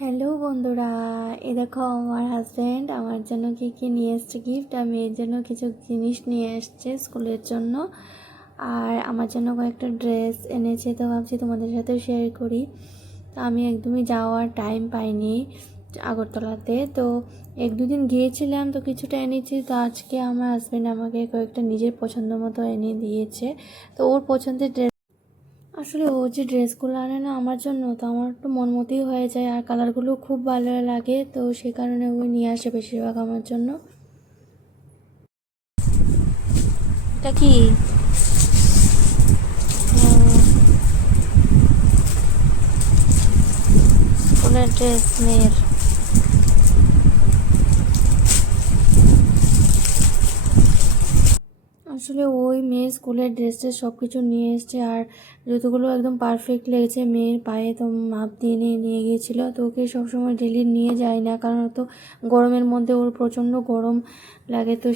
Hello বন্ধুরা, এই দেখো আমার হাজব্যান্ড আমার জন্য কি কি নিয়ে এসছে গিফট। আমি এর জন্য কিছু জিনিস নিয়ে এসছে স্কুলের জন্য, আর আমার জন্য কয়েকটা ড্রেস এনেছে। তো ভাবছি তোমাদের সাথেও শেয়ার করি। তো আমি একদমই যাওয়ার টাইম পাইনি আগরতলাতে, তো এক দুদিন গিয়েছিলাম, তো কিছুটা এনেছি। তো আজকে আমার হাজব্যান্ড আমাকে কয়েকটা নিজের পছন্দ মতো এনে দিয়েছে। তো ওর পছন্দের ড্রেস, আসলে ও যে ড্রেসগুলো আনে না আমার জন্য, তো আমার একটু মন মতোই হয়ে যায়, আর কালারগুলো খুব ভালো লাগে, তো সে কারণে ও নিয়ে আসে বেশিরভাগ আমার জন্য। এটা কি স্কুলের ড্রেস মেয়ের। আসলে ওই মেয়ের স্কুলের ড্রেসটা সব কিছু নিয়ে এসছে, আর জুতোগুলো একদম পারফেক্ট লেগেছে মেয়ের পায়ে, তো মাপ দিয়ে নিয়ে নিয়ে গিয়েছিলো। তো ওকে সবসময় ডেলি নিয়ে যায় না, কারণ তো গরমের মধ্যে ওর প্রচণ্ড গরম লাগে, তো